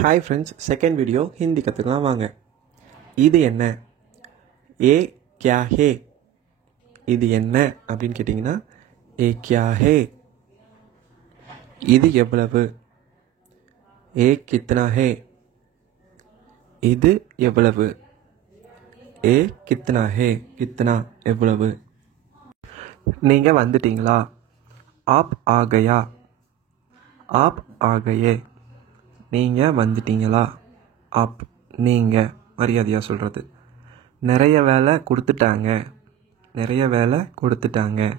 Hi friends, second video Hindi கற்றுக்கலாம் வாங்க. இது என்ன? ஏ கியா ஹே. இது என்ன அப்படின்னு கேட்டிங்கன்னா ஏ கியா ஹே. இது எவ்வளவு? ஏ கித்னா ஹே. இது எவ்வளவு? ஏ கித்னா ஹே. கித்னா எவ்வளவு? நீங்கள் வந்துட்டீங்களா? ஆப் ஆ கயா. ஆப் ஆ கயே. நீங்கள் வந்துட்டீங்களா? ஆப் நீங்கள் மரியாதையாக சொல்கிறது. நிறைய வேலை கொடுத்துட்டாங்க. நிறைய வேலை கொடுத்துட்டாங்க.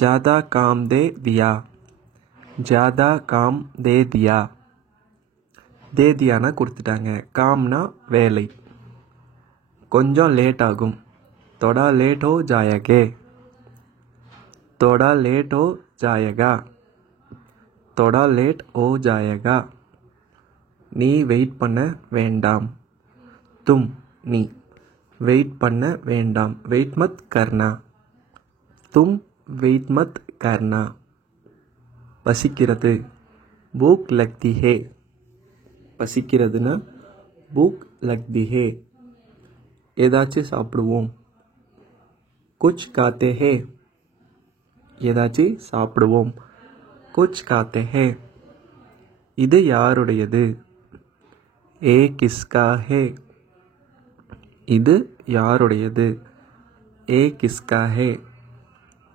ஜாதா காம் தே தியா. ஜாதா காம் தே தியா. தே தியானா கொடுத்துட்டாங்க. காம்னா வேலை. கொஞ்சம் லேட் ஆகும். தோடா லேட் ஹோ ஜாயகே. தோடா லேட் ஹோ ஜாயகா. தோடா லேட் ஹோ ஜாயகா. நீ வெயிட் பண்ண வேண்டாம். தும் நீ வெயிட் பண்ண வேண்டாம். வெயிட் மத் கர்னா. தும் வெயிட் மத் கர்னா. பசிக்கிறது. பூக் லக்தி ஹே. பசிக்கிறதுன்னா பூக் லக்தி ஹே. ஏதாச்சும் சாப்பிடுவோம். குச் காத்தே ஹே. ஏதாச்சும் சாப்பிடுவோம். குச் காத்தே ஹே. இது யாருடையது? ஏ கிஸ்கா ஹே. இது யாருடையது? ஏ கிஸ்கா ஹே.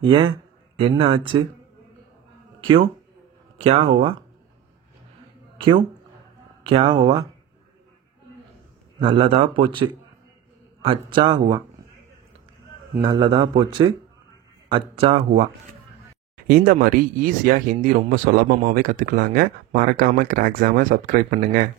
ஏன்? என்ன ஆச்சு? கியூ? கியா ஹுவா? கியூ? கியா ஹுவா? நல்லதா போச்சு. அச்சா ஹுவா. நல்லதா போச்சு. அச்சா ஹுவா. இந்த மாதிரி ஈஸியாக ஹிந்தி ரொம்ப சுலபமாகவே கற்றுக்கலாங்க. மறக்காமல் கிராக்ஸாமை சப்ஸ்கிரைப் பண்ணுங்கள்.